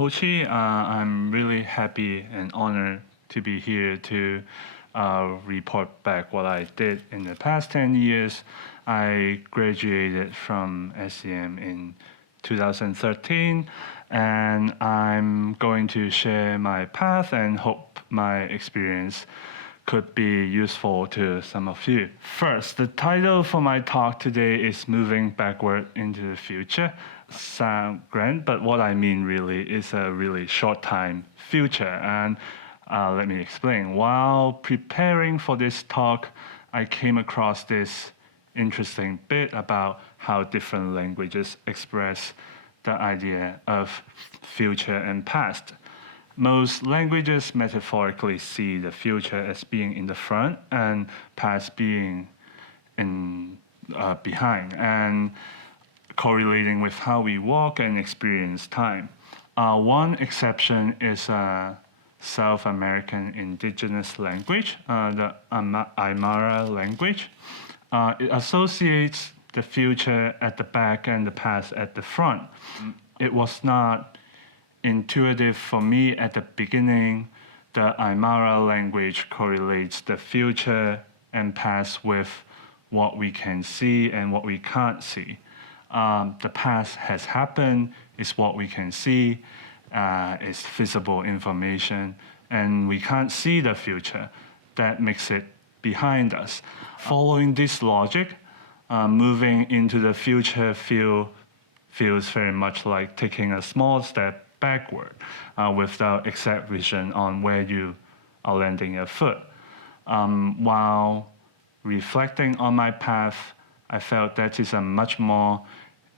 Hochi. I'm really happy and honored to be here to report back what I did in the past 10 years. I graduated from SCM in 2013, and I'm going to share my path and hope my experience could be useful to some of you. First, the title for my talk today is Moving Backward into the Future. Sound grand, but what I mean really is a really short time future. And let me explain. While preparing for this talk, I came across this interesting bit about how different languages express the idea of future and past. Most languages metaphorically see the future as being in the front and past being in behind, and correlating with how we walk and experience time. One exception is South American indigenous language, the Aymara language. It associates the future at the back and the past at the front. It was not intuitive for me at the beginning. The Aymara language correlates the future and past with what we can see and what we can't see. The past has happened, is what we can see, is visible information, and we can't see the future. That makes it behind us. Following this logic, moving into the future feels very much like taking a small step backward without exact vision on where you are landing your foot. While reflecting on my path, I felt that is a much more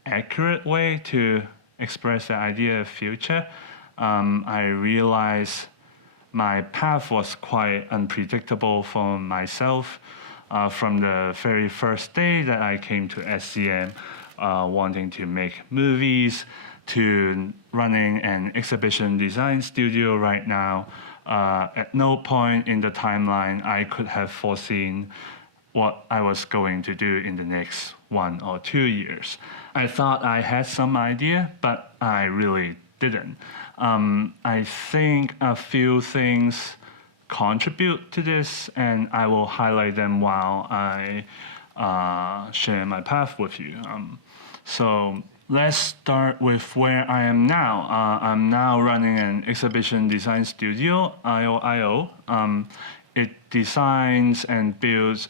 accurate way to express the idea of future. I realized my path was quite unpredictable for myself. From the very first day that I came to SCM, wanting to make movies, to running an exhibition design studio right now, at no point in the timeline I could have foreseen what I was going to do in the next 1 or 2 years. I thought I had some idea, but I really didn't. I think a few things contribute to this, and I will highlight them while I share my path with you. So let's start with where I am now. I'm now running an exhibition design studio, IOIO. It designs and builds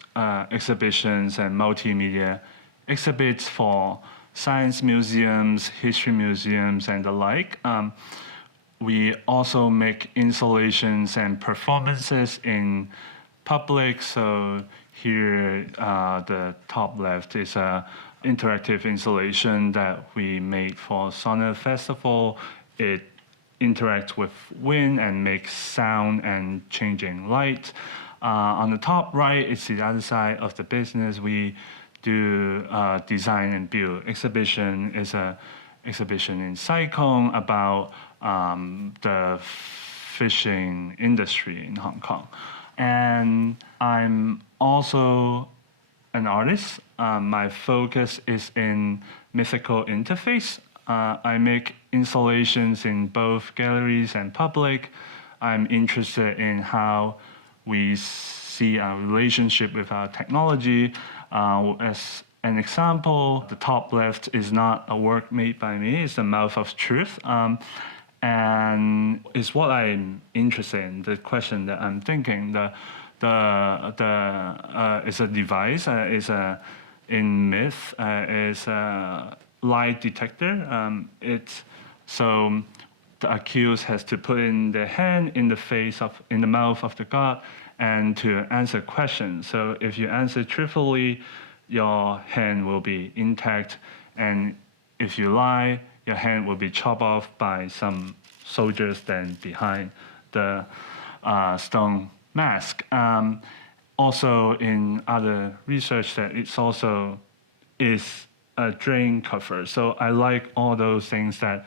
exhibitions and multimedia exhibits for science museums, history museums, and the like. We also make installations and performances in public. So here, the top left is an interactive installation that we made for Sonnet Festival. It interacts with wind and makes sound and changing light. On the top right, it's the other side of the business. We do design and build exhibition. It's an exhibition in Saikong about the fishing industry in Hong Kong. And I'm also an artist. My focus is in mythical interface. I make installations in both galleries and public. I'm interested in how we see our relationship with our technology. As an example, the top left is not a work made by me, it's the Mouth of Truth. And it's what I'm interested in, the question that I'm thinking. It's a device, in myth, is a lie detector. So the accused has to put in their hand in the mouth of the god and to answer questions. So if you answer truthfully, your hand will be intact, and if you lie, your hand will be chopped off by some soldiers then behind the stone mask. Also in other research that it's also is a drain cover. So I like all those things that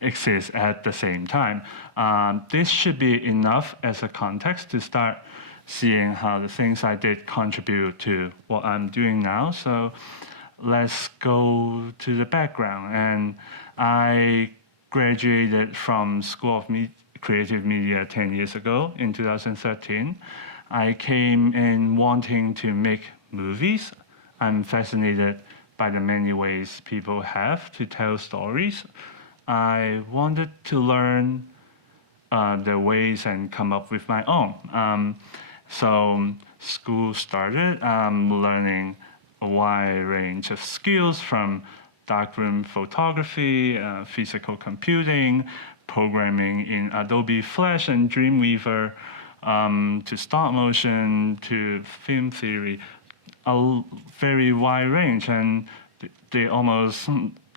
exist at the same time. This should be enough as a context to start seeing how the things I did contribute to what I'm doing now. So let's go to the background. And I graduated from School of Creative Media 10 years ago in 2013. I came in wanting to make movies. I'm fascinated by the many ways people have to tell stories. I wanted to learn the ways and come up with my own. So school started learning a wide range of skills from darkroom photography, physical computing, programming in Adobe Flash and Dreamweaver, to stop motion, to film theory, a very wide range, and they almost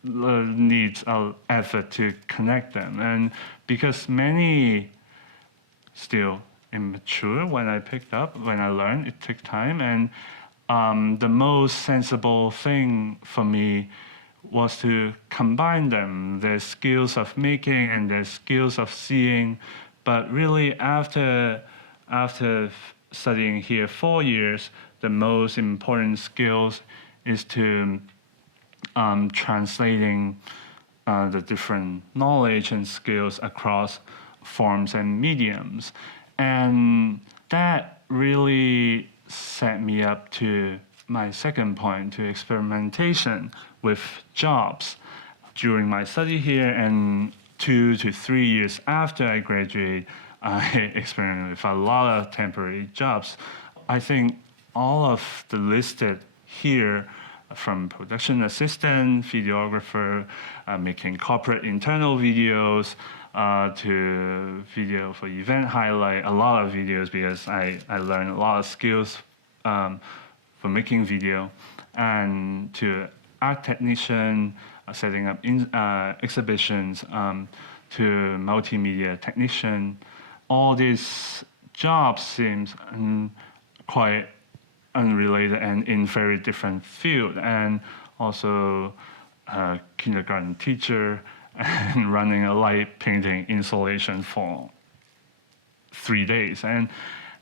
need effort to connect them. And because many still immature when I learned, it took time. And the most sensible thing for me was to combine them, their skills of making and their skills of seeing. But really, after studying here 4 years, the most important skills is to translating the different knowledge and skills across forms and mediums. And that really set me up to my second point, to experimentation with jobs. During my study here and 2 to 3 years after I graduate, I experimented with a lot of temporary jobs. I think all of the listed here, from production assistant, videographer, making corporate internal videos, to video for event highlight, a lot of videos because I learned a lot of skills for making video, and to art technician, setting up exhibitions, to multimedia technician. All these jobs seems quite unrelated and in very different field, and also a kindergarten teacher and running a light painting installation for 3 days. And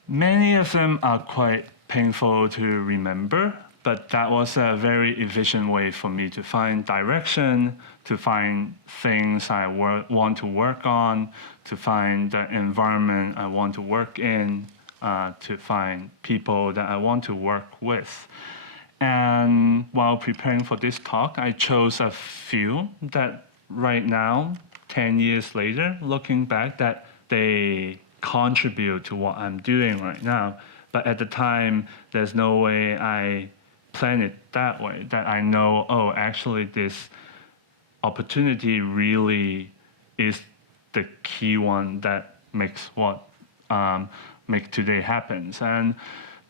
many of them are quite painful to remember, but that was a very efficient way for me to find direction, to find things I want to work on, to find the environment I want to work in, to find people that I want to work with. And while preparing for this talk, I chose a few that right now, 10 years later, looking back, that they contribute to what I'm doing right now. But at the time, there's no way I planned it that way, that I know, oh, actually this opportunity really is the key one that makes what make today happens. And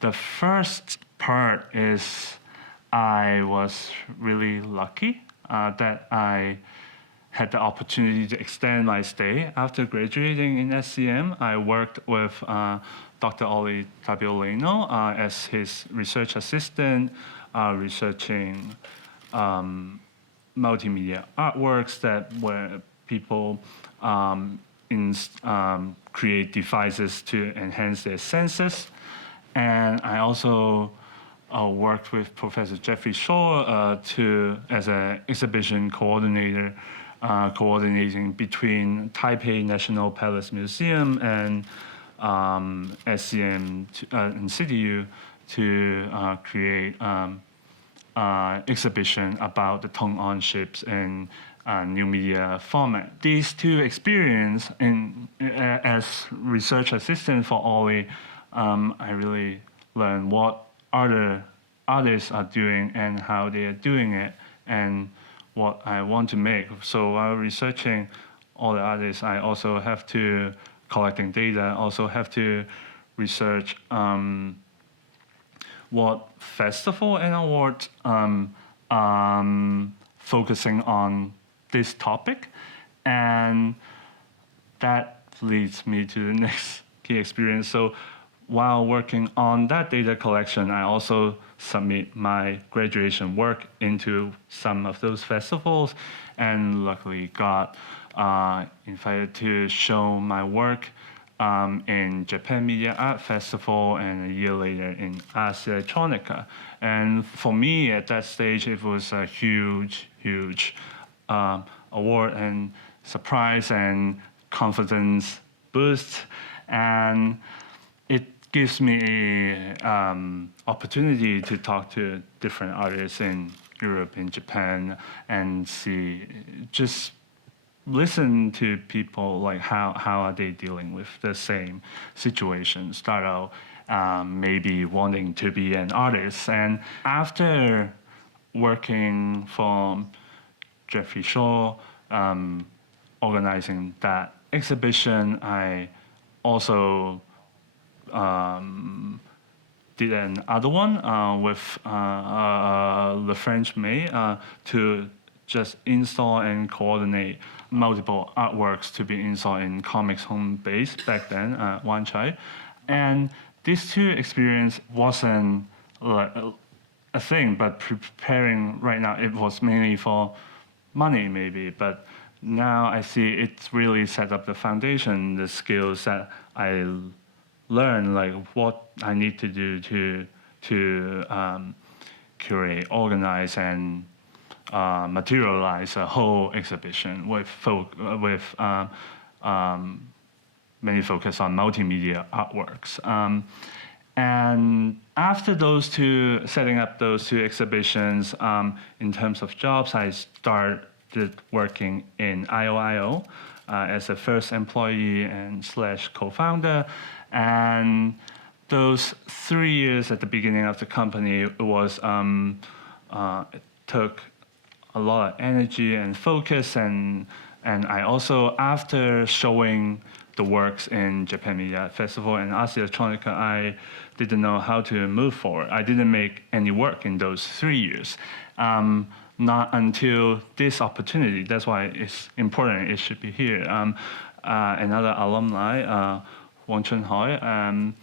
the first part is I was really lucky that I had the opportunity to extend my stay. After graduating in SCM, I worked with Dr. Ollie Tabioleno as his research assistant, researching multimedia artworks that where people create devices to enhance their senses. And I also worked with Professor Jeffrey Shaw as an exhibition coordinator, coordinating between Taipei National Palace Museum and SCM and CityU to create exhibition about the tone-on ships and new media format. These two experiences as research assistant for Ollie, I really learned what other artists are doing and how they are doing it and what I want to make. So while researching all the artists, I also have to collecting data, also have to research what festival and awards focusing on this topic, and that leads me to the next key experience. So while working on that data collection, I also submit my graduation work into some of those festivals, and luckily got invited to show my work in Japan Media Art Festival, and a year later in Electronica. And for me at that stage, it was a huge award and surprise and confidence boost, and it gives me opportunity to talk to different artists in Europe, in Japan, and just listen to people, like how are they dealing with the same situation, start out maybe wanting to be an artist. And after working for Jeffrey Shaw, organizing that exhibition, I also did another one with the French maid to just install and coordinate multiple artworks to be installed in Comics Home Base back then at Wan Chai. And these two experience wasn't a thing, but preparing right now, it was mainly for money maybe, but now I see it's really set up the foundation, the skills that I learned, like what I need to do to curate, organize, and materialize a whole exhibition with many focus on multimedia artworks. And after setting up those two exhibitions, in terms of jobs, I started working in IOIO as a first employee and / co-founder. And those 3 years at the beginning of the company, it took a lot of energy and focus, and I also, after showing the works in Japan Media Festival and Electronica, I didn't know how to move forward. I didn't make any work in those 3 years. Not until this opportunity. That's why it's important it should be here. Another alumni, Wang Chunhoi,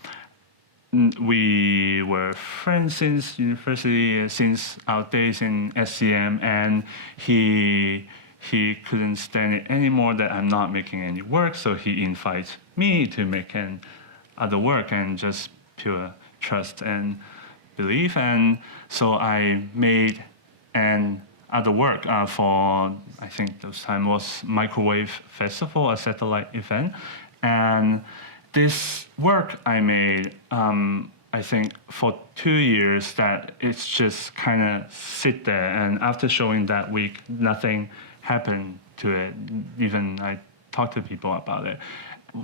we were friends since university, since our days in SCM, and he couldn't stand it anymore that I'm not making any work, so he invites me to make other work, and just pure trust and belief. And so I made other work for, I think those time was Microwave Festival, a satellite event. And this work I made, I think for 2 years, that it's just kind of sit there. And after showing that week, nothing happened to it. Even I talked to people about it.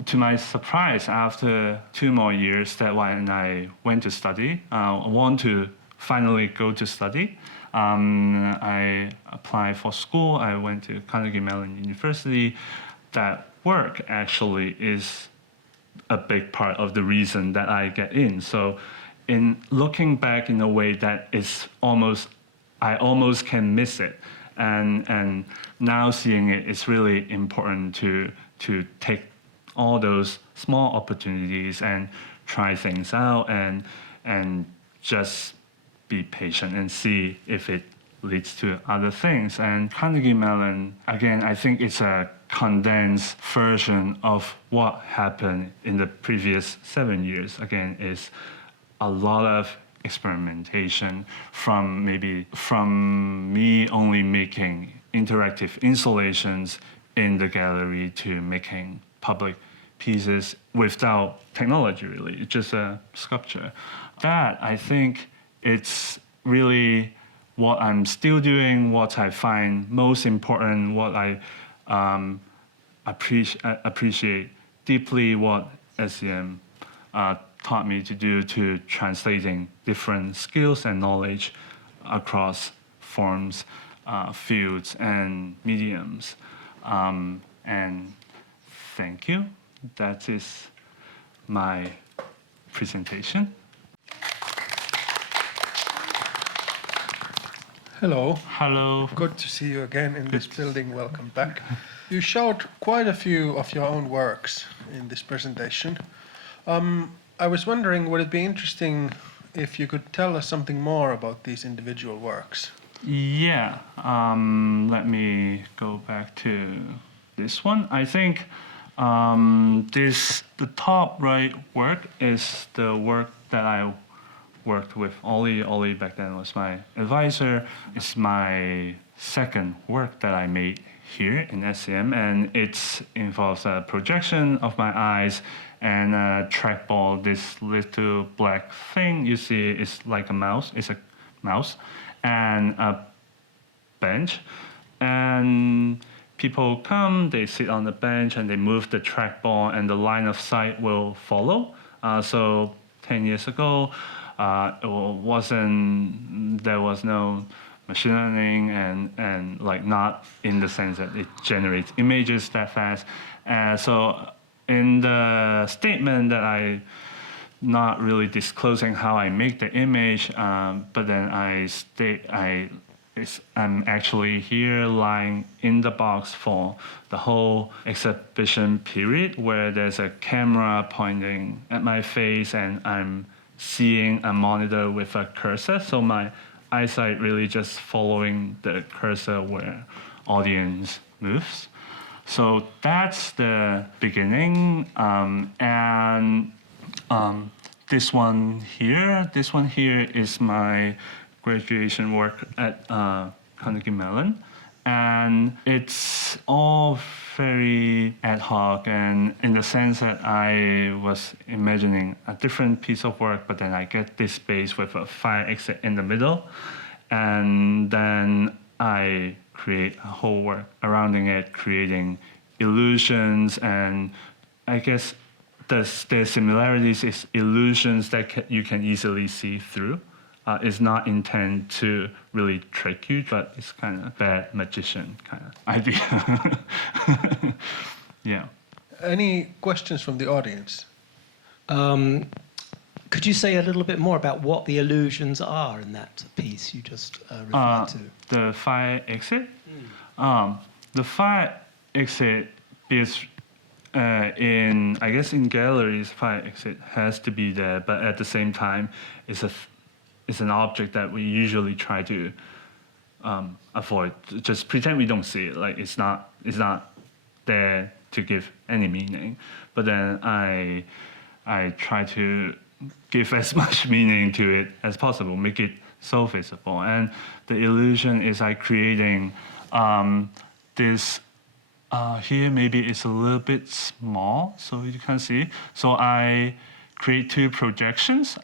To my surprise, after 2 more years, that when I went to study, I want to finally go to study. I applied for school. I went to Carnegie Mellon University. That work actually is a big part of the reason that I get in. So in looking back in a way that I almost can miss it. And now seeing it, it's really important to take all those small opportunities and try things out and just be patient and see if it leads to other things. And Carnegie Mellon, again, I think it's a condensed version of what happened in the previous 7 years. Again, is a lot of experimentation from me only making interactive installations in the gallery to making public pieces without technology, really. It's just a sculpture. That, I think, it's really what I'm still doing, what I find most important, what I appreciate deeply, what SCM taught me to do, to translating different skills and knowledge across forms, fields, and mediums. And thank you. That is my presentation. Hello. Hello. Good to see you again in this building. Welcome back. You showed quite a few of your own works in this presentation. I was wondering, would it be interesting if you could tell us something more about these individual works? Yeah. Let me go back to this one. I think The top right work is the work that I worked with Ollie. Ollie back then was my advisor. It's my second work that I made here in SCM, and it involves a projection of my eyes and a trackball, this little black thing you see is like a mouse. It's a mouse, and a bench, and people come, they sit on the bench, and they move the trackball, and the line of sight will follow. So 10 years ago, there was no machine learning and like not in the sense that it generates images that fast. So in the statement that I not really disclosing how I make the image, but then I'm actually here lying in the box for the whole exhibition period, where there's a camera pointing at my face and I'm seeing a monitor with a cursor. So my eyesight really just following the cursor where audience moves. So that's the beginning. This one here is my graduation work at Carnegie Mellon, and it's all very ad hoc, and in the sense that I was imagining a different piece of work, but then I get this space with a fire exit in the middle, and then I create a whole work around it, creating illusions, and I guess the similarities is illusions that you can easily see through. It's not intended to really trick you, but it's kind of bad magician kind of idea. Yeah. Any questions from the audience? Could you say a little bit more about what the illusions are in that piece you just referred to? The fire exit? The fire exit is I guess in galleries, fire exit has to be there, but at the same time, it's an object that we usually try to avoid. Just pretend we don't see it. Like it's not there to give any meaning. But then I try to give as much meaning to it as possible, make it so visible. And the illusion is creating this. Here maybe it's a little bit small, so you can see. So I create two projections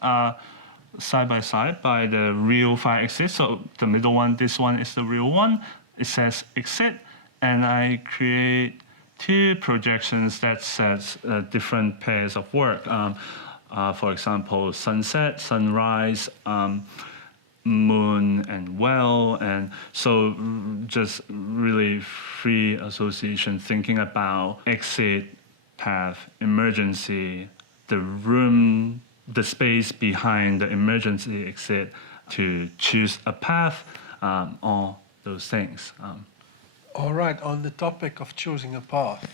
side by side by the real fire exit. So the middle one, this one is the real one. It says exit, and I create two projections that says different pairs of work. For example, sunset, sunrise, moon and well, and so just really free association, thinking about exit, path, emergency, the room, the space behind the emergency exit to choose a path, all those things. All right, on the topic of choosing a path,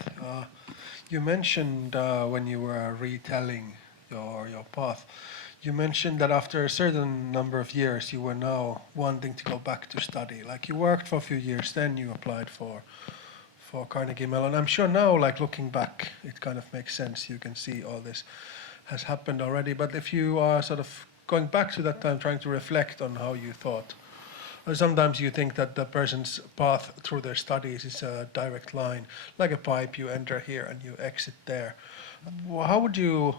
you mentioned when you were retelling your path, you mentioned that after a certain number of years, you were now wanting to go back to study. Like you worked for a few years, then you applied for Carnegie Mellon. I'm sure now, like looking back, it kind of makes sense. You can see all this has happened already. But if you are sort of going back to that time, trying to reflect on how you thought, sometimes you think that the person's path through their studies is a direct line, like a pipe. You enter here and you exit there. How would you?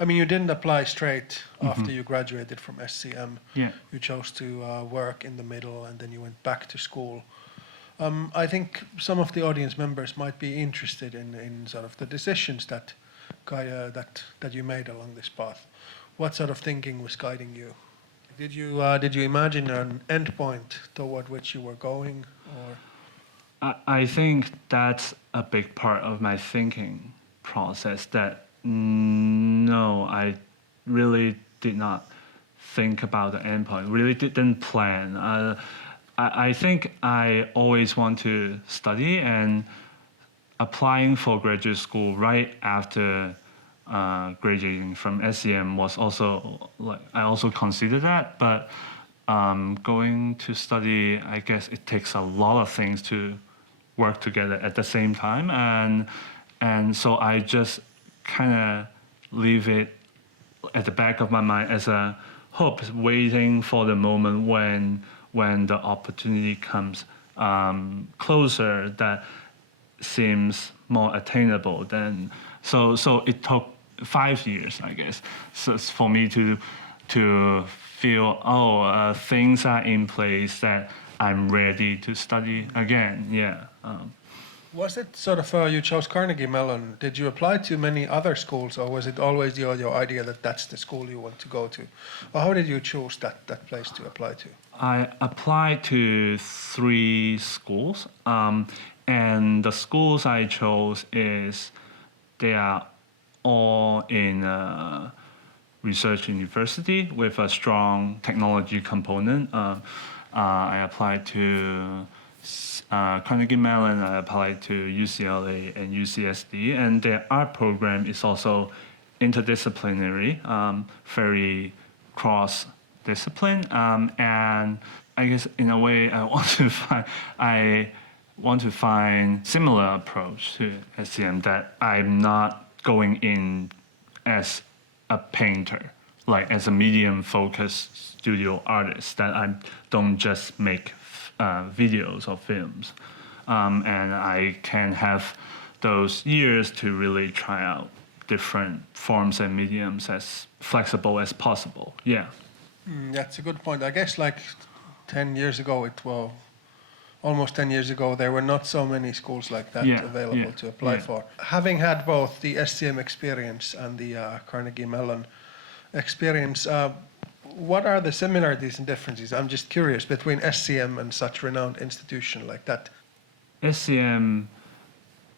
I mean, you didn't apply straight after you graduated from SCM. Yeah. You chose to work in the middle, and then you went back to school. I think some of the audience members might be interested in sort of the decisions that you made along this path. What sort of thinking was guiding you? Did you imagine an endpoint toward which you were going, or? I think that's a big part of my thinking process. That no, I really did not think about the endpoint. Really didn't plan. I think I always want to study, and applying for graduate school right after graduating from SCM was also like I also considered that, but going to study, I guess it takes a lot of things to work together at the same time, and and so I just kind of leave it at the back of my mind as a hope, waiting for the moment when the opportunity comes closer that seems more attainable than so it took 5 years, I guess, so it's for me to feel things are in place that I'm ready to study again. Was it sort of you chose Carnegie Mellon? Did you apply to many other schools, or was it always your idea that that's the school you want to go to? Or how did you choose that place to apply to? I applied to 3 schools, and the schools I chose they are all in research university with a strong technology component. I applied to Carnegie Mellon, I applied to UCLA and UCSD, and their art program is also interdisciplinary, very cross-discipline, and I guess in a way I want to find similar approach to SCM, that I'm not going in as a painter, like as a medium-focused studio artist, that I don't just make videos or films, and I can have those years to really try out different forms and mediums as flexible as possible. That's a good point. I guess like 10 years ago, almost 10 years ago, there were not so many schools like that available to apply for. Having had both the SCM experience and the Carnegie Mellon experience, what are the similarities and differences? I'm just curious between SCM and such renowned institution like that. SCM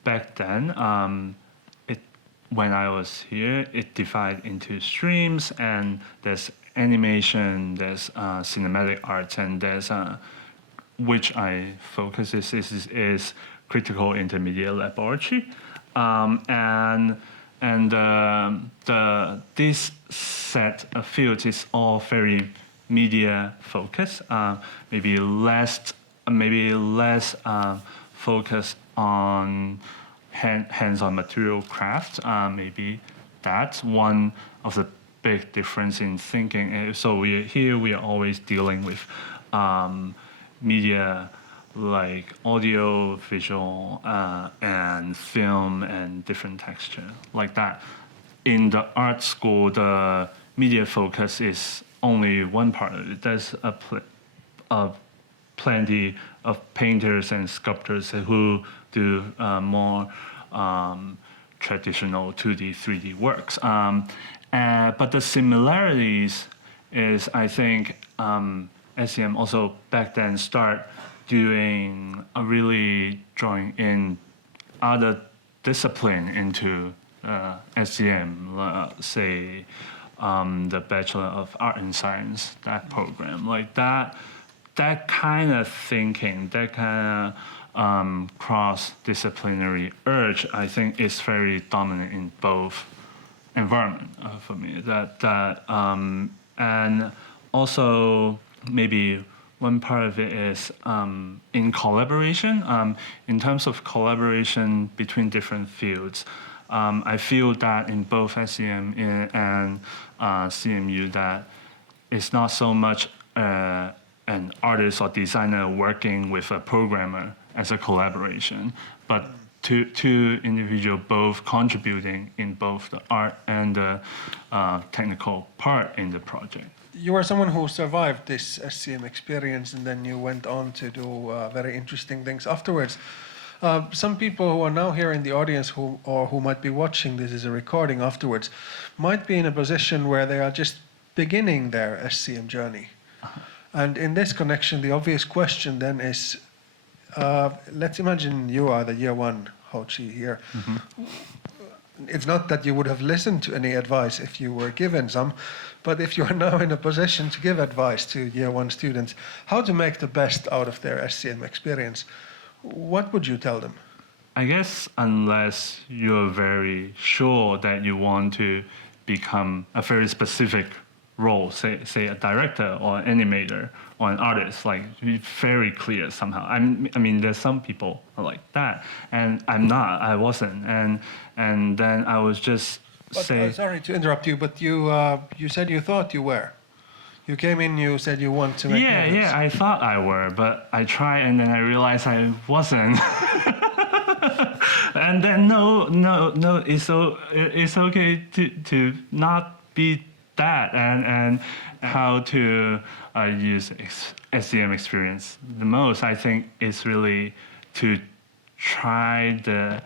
back then, when I was here, it divided into streams, and there's animation, there's cinematic arts, and there's which I focus is critical intermediate laboratory, and this set of fields is all very media focused, maybe less focused on hands-on material craft. Maybe that's one of the big difference in thinking. So we are always dealing with media like audio, visual, and film, and different texture like that. In the art school, the media focus is only one part of it. There's plenty of painters and sculptors who do more traditional 2D, 3D works. But the similarities is, I think, SCM also back then start doing really drawing in other discipline into SCM, say the Bachelor of Art and Science, that program, like that kind of thinking, that kind of cross-disciplinary urge, I think is very dominant in both environment for me. And also maybe one part of it is in collaboration. In terms of collaboration between different fields, I feel that in both SCM and CMU that it's not so much an artist or designer working with a programmer as a collaboration, but two individuals both contributing in both the art and the technical part in the project. You are someone who survived this SCM experience, and then you went on to do very interesting things afterwards. Some people who are now here in the audience who might be watching this as a recording afterwards might be in a position where they are just beginning their SCM journey. And in this connection, the obvious question then is, let's imagine you are the year one Hochi here. Mm-hmm. It's not that you would have listened to any advice if you were given some, but if you are now in a position to give advice to year one students, how to make the best out of their SCM experience, what would you tell them? I guess unless you're very sure that you want to become a very specific role, say a director or an animator or an artist, like be very clear somehow. I mean, there's some people like that, and I wasn't, and then I was just But, sorry to interrupt you, but you said you thought you were. You came in, you said you want to make movies. Yeah, I thought I were, but I tried and then I realized I wasn't. And then no, it's okay to not be that, and how to use SCM experience the most. I think is really to try the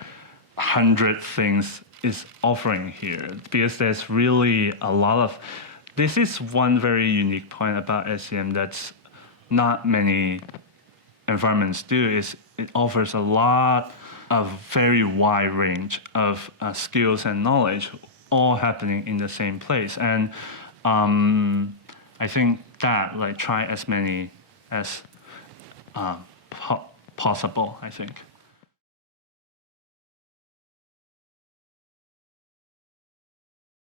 100 things is offering here, because there's really a lot of. This is one very unique point about SCM that's not many environments do, is it offers a lot of very wide range of skills and knowledge all happening in the same place. And I think that, like, try as many as possible, I think.